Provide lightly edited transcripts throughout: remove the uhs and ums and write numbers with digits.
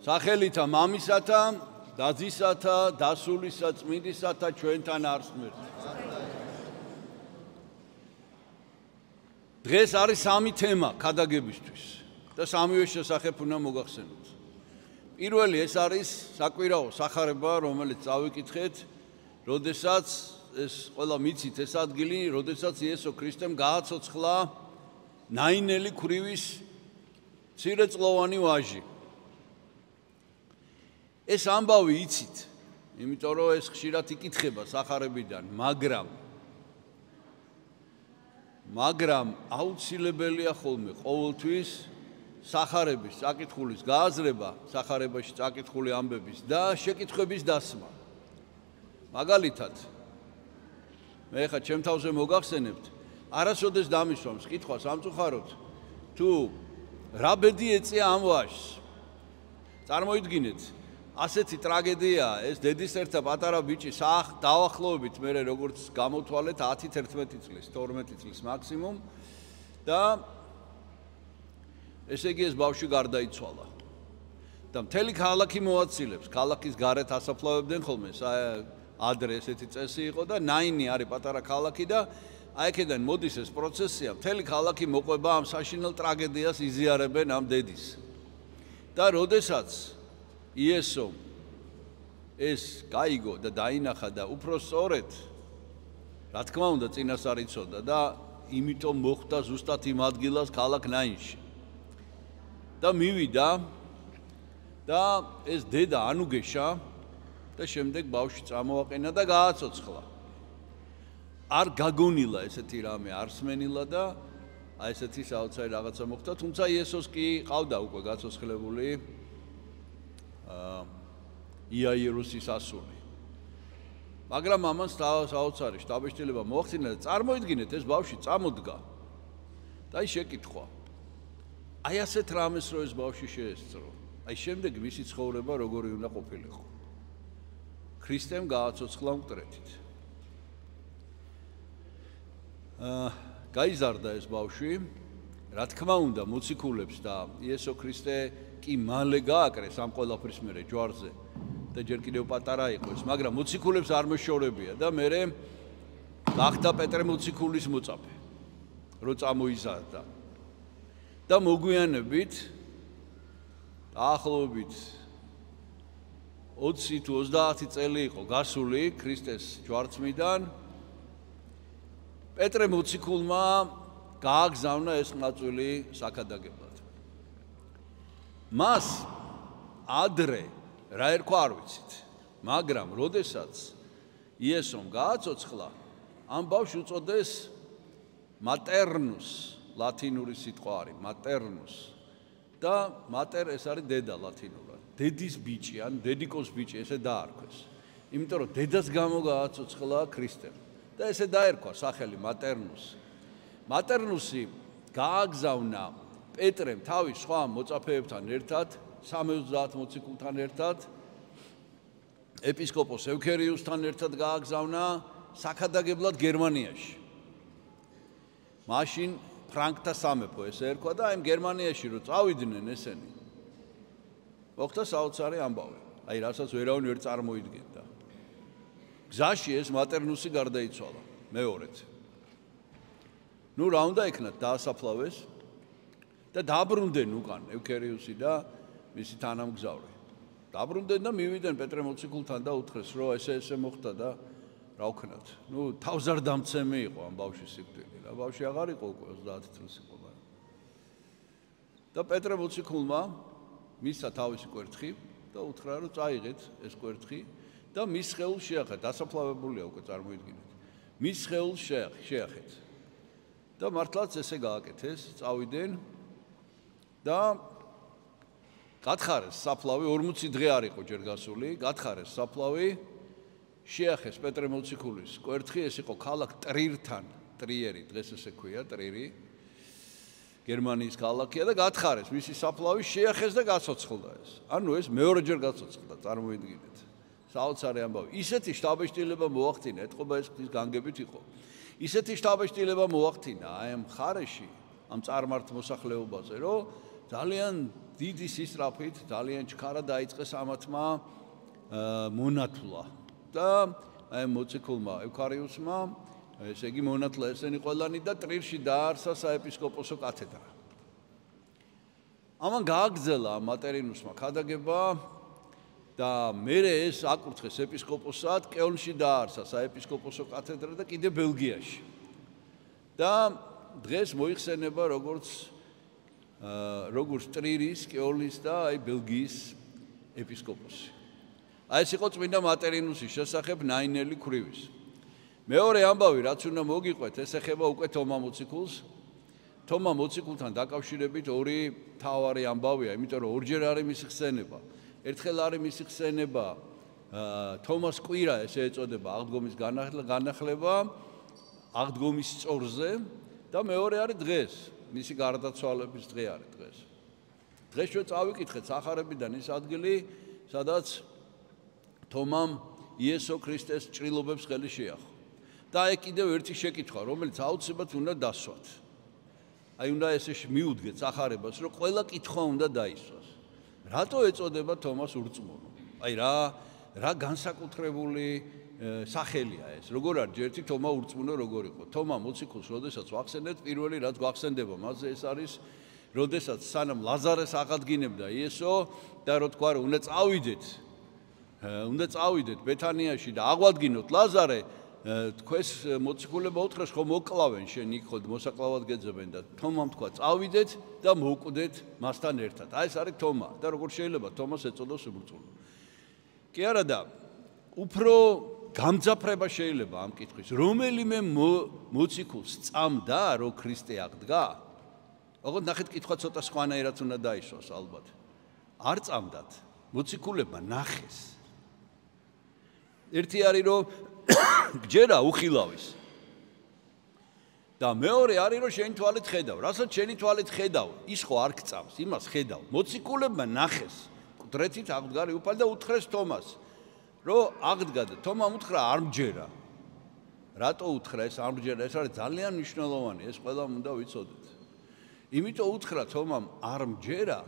სახელითა მამისათა, დაზისათა, დასულისა, წმინდისათა ჩვენთან არს ღმერთი. დღეს არის სამი თემა ქადაგებისთვის და სამივე შესახებ უნდა მოგახსენოთ. პირველი ეს არის საკვირაო სახარება, რომელიც წავიკითხეთ, როდესაც ეს ყველა მიცით ეს ადგილი, როდესაც იესო ქრისტემ გააცოცხლა ნაინელი ქვრივის მცირეწლოვანი ვაჟი. ეს ამბავი იცით, იმიტომ რომ ეს ხშირად იკითხება სახარებიდან, მაგრამ აუცილებელია ხოლმე ყოველთვის სახარების წაკითხulis გააზრება, სახარებაში წაკითხული ამბების და შეკითხვების დასმა. მაგალითად, მე ხა ჩემ თავზე მოგახსენებთ, არასოდეს დამისვამს კითხვა სამწუხაროდ, თუ რა ბედი ეწია ამ ვაჟს. წარმოიდგინეთ, ასეთი ტრაგედიაა ეს დედის ერთა პატარა ბიჭი დაახლოებით მე როგორც გამოთვალეთ 10-11 წლის, 12 წლის მაქსიმუმ და ესე იგი ეს ბავშვი გარდაიცვალა. და მთელი ქალაქი მოაცილებს, ქალაქის გარეთ ასაფლავებდნენ ხოლმე, ადრე ესეთი წესი იყო და ნაინი არის პატარა ქალაქი და აი აქედან მოდის ეს პროცესია, მთელი ქალაქი მოყვება ამ საშინელ ტრაგედიას იზიარებენ ამ დედის. და როდესაც იესომ ეს გაიგო და დაინახა და უფრო სწორედ რა თქმა უნდა წინასწარ იცოდა და იმიტომ მოხვდა ზუსტად იმ ადგილას ქალაქ ნაინში. და მივიდა და ეს დედა ანუგეშა და შემდეგ ბავშვი წამოაყენა და გააცოცხლა. არ გაგონილა ესეთი რამე არსმენილა და აი ესეთი საოცარი რაღაცა მოხდა, თუმცა იესოს კი ყავდა უკვე გაცოცხლებული იაირუსის ასული. მაგრამ ამან საოცარი შთაბეჭდილება მოახდინა და წარმოიდგინეთ ეს ბავშვი წამოდგა და აი შეკითხვა. აი ასეთ რამეს რო ეს ბავშვი შეესწრო. აი შემდეგ მისი ცხოვრება როგორი უნდა ყოფილიყო. ქრისტემ გააცოცხლა მკვდრეთით. გაიზარდა ეს ბავშვი, რა თქმა უნდა, მოციქულებს და იესო ქრისტე კი მალე გააკრეს ამ ყველაფრის მერე ჯვარზე და ჯერ კიდევ პატარა იყო ეს, მაგრამ მოციქულებს არ მეშორებია და მერე გახდა პეტრე მოციქულის მოწაფე, რო წამოიზარდა. და მოგვიანებით დაახლოებით 20 თუ 30 წელი იყო გასული ქრისტეს ჯვარცმიდან პეტრე მოციქულმა გააგზავნა ეს ყმაწვილი საქადაგებლად. მას ადრე რა ერქვა არ ვიცით, მაგრამ როდესაც იესომ გააცოცხლა, ამ ბავშვს უწოდეს maternus, ლათინური სიტყვა არის maternus და mater ეს არის დედა ლათინურად. დედის ბიჭი ან დედიკოს ბიჭი ესე დაარქვეს. იმიტომ რომ დედას გამო გააცოცხლა ქრისტემ. და ესე დაერქვა სახელი maternus. maternusი გააგზავნა პეტრემ თავის სხვა მოწაფეებთან ერთად, 70 მოციქულთან ერთად, ეპისკოპოს ევქერიუსთან ერთად გააგზავნა საქადაგებლად გერმანიაში. მაშინ ფრანკთა სამეფო ესე ერქვა და აი გერმანიაში რო წავიდნენ ესენი. მოხდა საოცარი ამბავი. აი რასაც ვერავინ ვერ წარმოიდგენდა. გზაში ეს maternusი გარდაიცვალა მეორედ. ნუ რა უნდა იქნათ დაასაფლავეს და დაბრუნდნენ უკან ევქერიუსი და მისი თანამგზავრი. დაბრუნდნენ და მივიდნენ პეტრე მოციქულთან და უთხრეს რომ ესე მოხდა და რა ვქნათ. ნუ თავზარდამცემი იყო ამ ბავშვის სიკვდილი. რა ბავშვი აღარ იყო უკვე 30 წლის იყო. და პეტრე მოციქულმა მისცა თავისი კვერთხი და უთხრა რომ წაიღეთ ეს კვერთხი და მის სხეულს შეახეთ, დასაფლავებულია უკვე წარმოიდგინეთ. მის სხეულს შეახეთ. და მართლაც ესე გააკეთეს, წავიდნენ და გათხარეს საფლავი, 40 დღე არ იყო ჯერ გასული, გათხარეს საფლავი, შეახეს პეტრე მოციქულის კვერთხი, ეს იყო ქალაქ ტრირთან, ტრიერი, დღეს ესე ქვია, ტრირი, გერმანიის ქალაქია და გათხარეს მისი საფლავი, შეახეს და გაცოცხლდა ეს. ანუ ეს მეორეჯერ გაცოცხლდა, წარმოიდგინეთ. საოცარი ამბავი. ისეთი შთაბეჭდილება მოახდინა, ეთყობა ეს ღვთის განგებით იყო. ისეთი შთაბეჭდილება მოახდინა აი ამ მხარეში, ამ წარმართ მოსახლეობაზე, რომ ძალიან დიდი სისწრაფით ძალიან ჩქარა დაიწყეს ამათმა მონათლა და აი მოციქულმა ევქარიუსმა ესე იგი მონათლა ესენი ყველანი და ტრირში დაარსა საეპისკოპოსო კათედრა. ამან გააგრძელა მატერინუსმა ქადაგება და მერე ეს აკურთხეს ეპისკოპოსად, კეულნში დაარსა საეპისკოპოსო კათედრა და კიდე ბელგიაში. და დღეს მოიხსენება როგორც ტრირის, კეულნის და აი ბელგიის ეპისკოპოსი. აი ეს იყო წმინდა მატერინუსის შესახებ ნაინელი ქვრივის. მეორე ამბავი, რაც უნდა მოგიყვეთ, ეს ეხება უკვე თომა მოციქულს. თომა მოციქულთან დაკავშირებით ორი მთავარი ამბავია, იმიტომ რომ ორჯერ არის მისი ხსენება. ერთხელ არის მისი ხსენება თომას კვირა, ესე ეწოდება აღდგომის განახლება, აღდგომის წორზე და მეორე არის დღეს, მისი გარდაცვალების დღე არის დღეს. დღეს ჩვენ წავიკითხეთ სახარებიდან ის ადგილი, სადაც თომამ იესო ქრისტეს ჭრილობებს ხელი შეახო. და აი კიდევ ერთი შეკითხვა, რომელიც აუცილებლად უნდა დასვათ. აი უნდა ესე მიუდგეთ სახარებას, რომ ყველა კითხვა უნდა დაისვას. რატო ეწოდება თომას ურწმუნო? აი რა განსაკუთრებული სახელია ეს. როგორ არის ერთი თომა ურწმუნო როგორ იყო? თომა მოციქულს, როდესაც ვახსენებთ, პირველი რაც გვახსენდება მასზე ეს არის, როდესაც სანამ ლაზარეს აღადგინებდა იესო და რო თქვა რომ უნდა წავიდეთ ბეთანიაში და აღვადგინოთ ლაზარე, თქვენს მოციქულებმა უთხრეს რომ მოკლავენ შენ იქ ხოდ მოსაკლავად გეძებენ და თომამ თქვა წავიდეთ და მოვკვდეთ მასთან ერთად. აი ეს არის თომა და როგორ შეიძლება თომას ეწოდოს ურწმუნო? კი არა და უფრო გამძაფრება შეიძლება ამ კითხვის. რომელიმე მოციქულს წამდა რომ ქრისტე აღდგა? ოღონდ ნახეთ კითხვა ცოტა სხვანაირად უნდა დაისვას ალბათ. არ წამდათ, მოციქულებმა ნახეს. ერთი არის რომ გჯერა უხილავის. და მეორე არის რომ შენი თვალით ხედავ. რასაც შენი თვალით ხედავ, ის ხო არ გწამს, იმას ხედავ. მოციქულებმა ნახეს. კუდრეთით აღდგარი უფალი და უთხრეს თომას, რომ აღდგა და თომამ უთხრა არ მჯერა. რატო უთხრა ეს არ მჯერა? ეს არის ძალიან მნიშვნელოვანი, ეს ყველამ უნდა ვიცოდეთ. იმიტომ უთხრა თომამ არ მჯერა,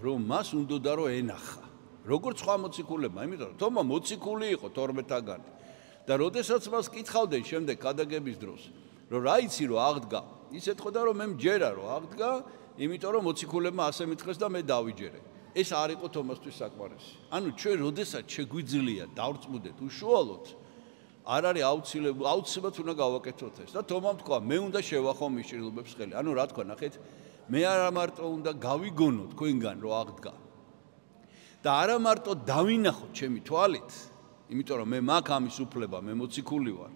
რომ მას უნდოდა რომ ენახა. როგორც სხვა მოციქულებმა, იმიტომ რომ თომა მოციქული იყო 12-თაგანი. და როდესაც მას კითხავდნენ შემდეგ ქადაგების დროს, რომ რა იცი რომ აღდგა, ის ეთქოდა რომ მე მჯერა რომ აღდგა, იმიტომ რომ მოციქულებმა ასე მითხრეს და მე დავიჯერე. ეს არ იყო თომასთვის საკმარისი. ანუ ჩვენ როდესაც შეგვიძლია დავწმუნდეთ უშუალოდ, არ არის აუცილებლად უნდა გავაკეთოთ ეს. და თომამ თქვა, მე უნდა შევახო მის ჭრილობებს ხელი. ანუ რა თქვა, ნახეთ, მე არა მარტო უნდა გავიგონო თქვენგან რომ აღდგა. და არა მარტო დავინახოთ ჩემი თვალით, იმიტომ რომ მე მაქვს ამის უფლება, მე მოციქული ვარ.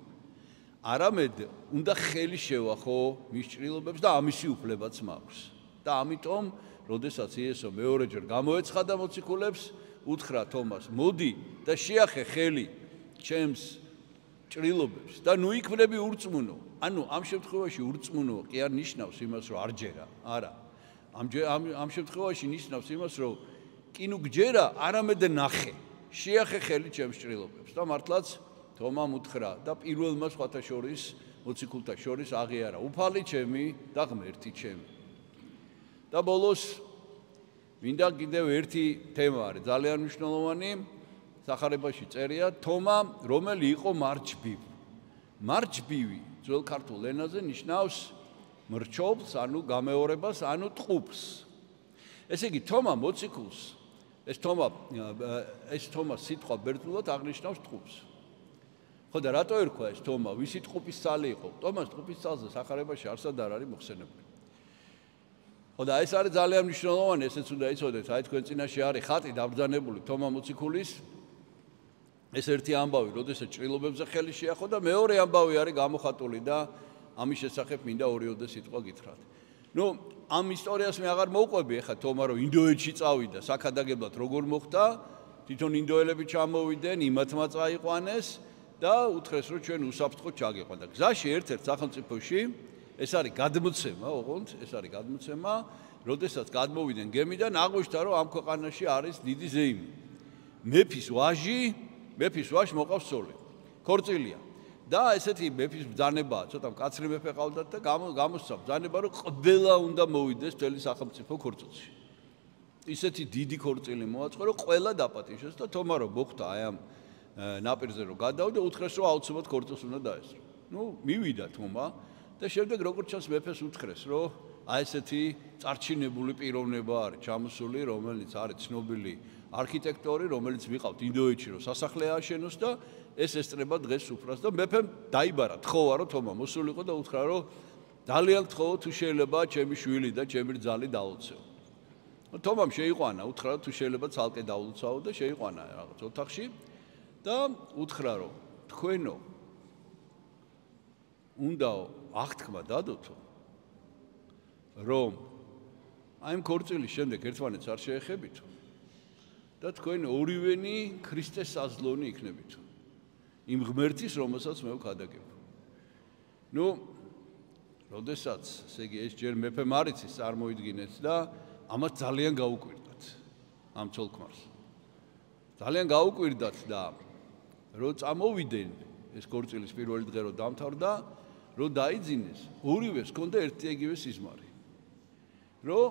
არამედ უნდა ხელი შევახო მის ჭრილობებს და ამისი უფლებაც მაქვს. და ამიტომ, როდესაც იესო მეორეჯერ გამოეცხადა მოციქულებს, უთხრა თომას, მოდი და შეახე ხელი ჩემს ჭრილობებს და ნუ იქნები ურწმუნო. ანუ ამ შემთხვევაში ურწმუნო კი არ ნიშნავს იმას, რომ არ ჯერა. არა. ამ შემთხვევაში ნიშნავს იმას, რომ კი ნუ გჯერა, არამედ ნახე. შეახე ხელი ჩემს ჭრილობებს და მართლაც თომამ უთხრა და პირველმა სხვათა შორის მოციქულთა შორის აღიარა უფალი ჩემი და ღმერთი ჩემი. და ბოლოს მინდა კიდევ ერთი თემა არის ძალიან მნიშვნელოვანი, სახარებაში წერია თომა, რომელი იყო მარჯბივი. მარჯბივი ძველ ქართულ ენაზე ნიშნავს მრჩოვლს, ანუ გამეორებას, ანუ ტყუპს. ესე იგი თომა მოციქულს ეს თომა სიტყვა ბერძნულად აღნიშნავს ტყუპს. ხო და რატო ერქვა ეს თომა, ვისი ტყუპის ცალი იყო? თომას ტყუპის ცალზე სახარებაში არსად არ არის მოხსენებული. ხო და ეს არის ძალიან მნიშვნელოვანი, ესეც უნდა იცოდეთ, აი თქვენ წინაშე არის ხატი დაბრძანებული თომა მოციქულის. ეს ერთი ამბავი, როდესაც ჭრილობებზე ხელი შეახო და მეორე ამბავი არის გამოხატული და ამის შესახებ მინდა ორიოდე სიტყვა გითხრათ. ნუ ამ ისტორიას მე აღარ მოვყვები, ეხლა თომა რომ ინდოეთში წავიდა, საქადაგებლად როგორ მოხდა, თვითონ ინდოელები ჩამოვიდნენ, იმათმა წაიყვანეს და უთხრეს რომ ჩვენ უსაფრთხოდ ჩაგიყვან და გზაში ერთ-ერთ სახელმწიფოში ეს არის გადმოცემა, ოღონდ ეს არის გადმოცემა, როდესაც გადმოვიდნენ გემიდან, აღვიშთა რომ ამ ქვეყანაში არის დიდი ზეიმი. მეფის ვაჟს მოყავს ცოლი, ქორწილია. და ესეთი მეფის ბრძანებაა, ცოტა მკაცრი მეფე ყავდათ და გამოსცა ბრძანება, რომ ყველა უნდა მოვიდეს მთელი სახელმწიფო ქორწილში. ისეთი დიდი ქორწილი მოაწყო, რომ ყველა დაპატიჟეს და თომა რომ მოხვდა აი ამ ნაპირზე რომ გადავიდა, უთხრეს რომ აუცილებლად ქორწილს უნდა დაესწრო. მივიდა თომა და შემდეგ როგორც ჩანს მეფეს უთხრეს, რომ აი ესეთი წარჩინებული პიროვნება არის ჩამოსული, რომელიც არის ცნობილი არქიტექტორი, რომელიც ვიყავთ ინდოეთში, რომ სასახლე ააშენოს და ეს ესწრება დღეს სუფრას და მეფემ დაიბარა, თხოვა რომ თომა მოსულიყო და უთხრა რომ ძალიან თხოვო თუ შეიძლება ჩემი შვილი და ჩემი რძალი დაულოცო. თომამ შეიყვანა, უთხრა რომ თუ შეიძლება ცალკე დაულოცაო და შეიყვანა რაღაც ოთახში და უთხრა რომ თქვენო უნდა აღთქმა დადოთო რომ აი ამ ქორწილის შემდეგ ერთმანეთს არ შეეხებითო და თქვენ ორივენი ქრისტეს საზლონი იქნებითო იმ ღმერთის რომელსაც მე ვქადაგებ. როდესაც ესე იგი ეს ჯერ მეფემ არ იცის წარმოიდგინეთ და ამას ძალიან გაუკვირდათ ამ ცოლ-ქმარს. ძალიან გაუკვირდათ და რო წამოვიდნენ ეს ქორწილის პირველი დღე რო დამთავრდა, რო დაიძინეს, ორივეს ჰქონდა ერთი ეგივე სიზმარი. რომ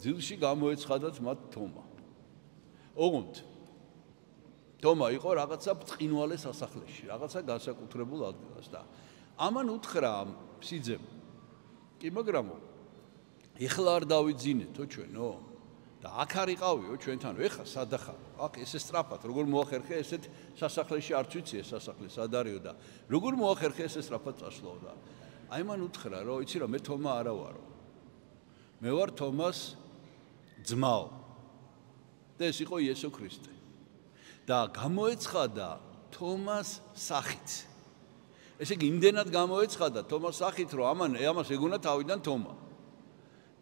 ძილში გამოეცხადათ მათ თომა. ოღონდ თომა იყო რაღაცა ბრწყინვალე სასახლეში, რაღაცა განსაკუთრებულ ადგილას და ამან უთხრა ამ სიძემ კი მაგრამო ეხლა არ დავიძინეთო ჩვენო და აქ არ იყავიო ჩვენთან ეხლა სად ახარ აქ ესე სწრაფად როგორ მოახერხე ესეთ სასახლეში არც ვიცი ეს სასახლე სად არისო და როგორ მოახერხე ესე სწრაფად წასვლაო და აი მან უთხრა რომ იცი რა მე თომა არა ვარო მე ვარ თომას ძმაო და ეს იყო იესო ქრისტე და გამოეცხადა თომას სახით ესე იგი იმდენად გამოეცხადა თომას სახით რომ ამას ეგონა თავიდან თომა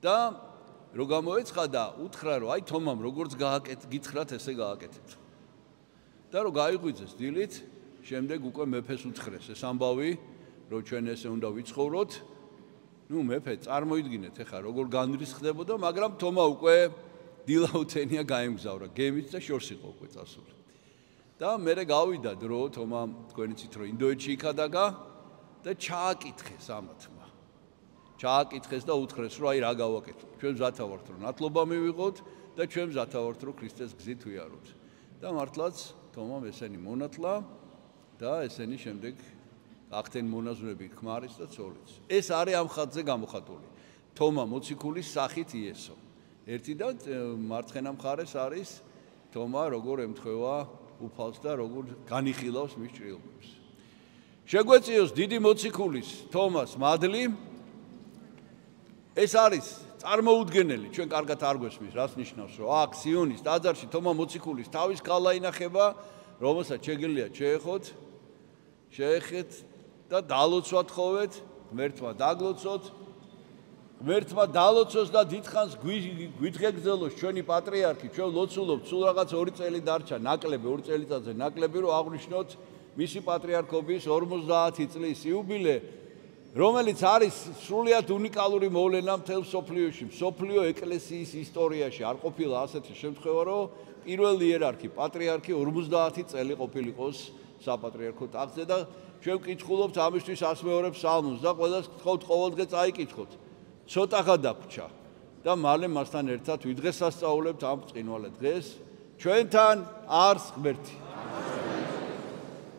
და რო გამოეცხადა უთხრა რომ აი თომამ როგორც გითხრათ ესე გააკეთეთ და რო გაიღვიძეს დილით შემდეგ უკვე მეფეს უთხრეს ეს ამბავი რომ ჩვენ ესე უნდა ვიცხოვროთ მეფე წარმოიდგინეთ ეხლა როგორ განრისხდებოდა მაგრამ თომა უკვე დილაუთენია გაემგზავრა გემით და შორს იყო უკვე წასული და მერე გავიდა დრო თომამ თქვენ იცით რომ ინდოეთში იქადაგა და ჩააკითხეს ამათმა ჩააკითხეს და უთხრეს რომ აი რა გავაკეთოთ ჩვენ მზათა ვართ რომ ნათლობა მივიღოთ და ჩვენ მზათა ვართ რომ ქრისტეს გზით ვიაროთ და მართლაც თომამ ესენი მონათლა და ესენი შემდეგ ახთენ მონაზვნები ქმარის და ცოლის ეს არის ამ ხატზე გამოხატული თომა მოციქულის სახით იესო ერთი და მარცხენა მხარეს არის თომა როგორ ემთხვევა უფალს და როგორ განიხილავს მის ჭრილობებს შეგვეციოს დიდი მოციქულის თომას მადლი ეს არის წარმოუდგენელი ჩვენ კარგად არ გვესმის რას ნიშნავს რომ აქ სიონის ტაძარში თომა მოციქულის თავის ქალა ინახება რომელსაც შეგიძლია შეეხეთ და დალოცვათ ხოვეთ ღმერთმა დაგლოცოთ ღმერთმა დალოცოს და დიდხანს გვითგეგრძელოს ჩვენი პატრიარქი ჩვენ ლოცულობთ სულ რაღაც 2 წელი დარჩა ნაკლები 2 წელიწადზე ნაკლები რომ აღვნიშნოთ მისი პატრიარქობის 50 წლის იუბილე რომელიც არის სრულიად უნიკალური მოვლენა მთელ მსოფლიოში მსოფლიო ეკლესიის ისტორიაში არ ყოფილა ასეთი შემთხვევა რომ პირველი იერარქი პატრიარქი 50 წელი ყოფილიყოს საპატრიარქო ტახტზე და ჩვენ ვკითხულობთ ამისთვის 100-ე ფსალმოს და ყველას გთხოვთ ყოველდღე წაიკითხოთ ცოტა გადაგვჭა და მალე მასთან ერთად ვიდღესასწაულებთ ამ ბრწყინვალე დღეს ჩვენთან არს ღმერთი.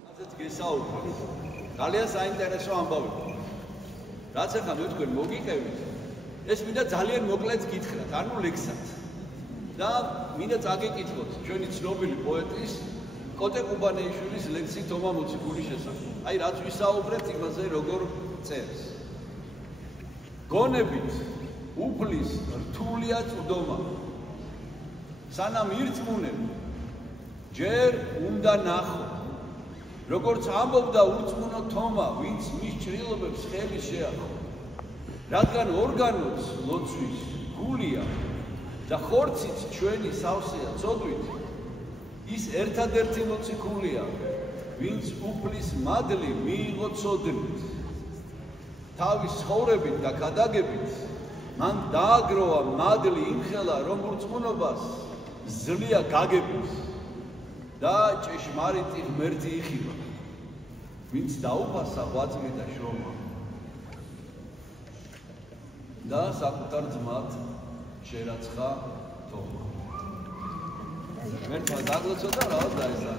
ასეთ გესაუბრეთ. ძალიან საინტერესო ამბავი. რაც ახლა მე თქვენ მოგიყევით, ეს მინდა ძალიან მოკლედ გითხრათ, ანუ ლექსად. და მინდა წაგიკითხოთ ჩვენი ცნობილი პოეტის კოტე კუბანეიშვილის ლექსი თომა მოციქულის შესახებ. აი რაც ვისაუბრეთ იმაზე როგორ წერს. გონებით უფლის რთულია წვდომა სანამ ირწმუნებ ჯერ უნდა ნახო როგორც ამბობდა ურწმუნო თომა ვინც მის ჭრილობებს ხელი შეახო რადგან ორგანოც ლოცვის გულია და ხორცით ჩვენი სავსეა ცოდვით ის ერთადერთი მოციქულია ვინც უფლის მადლი მიიღო ცოდნით თავის ცხოვრებით და გადაგებით მან დააგროვა მადლი იმხელა რომ ურწმუნობას ზლია გაგებით და ჭეშმარიტი ღმერთი იხილა ვინც დაუფასა ღვაწლი და შრომა და საკუთარ ძმად შერაცხა თომა მე თქვა დაგლოცო და რა დაისა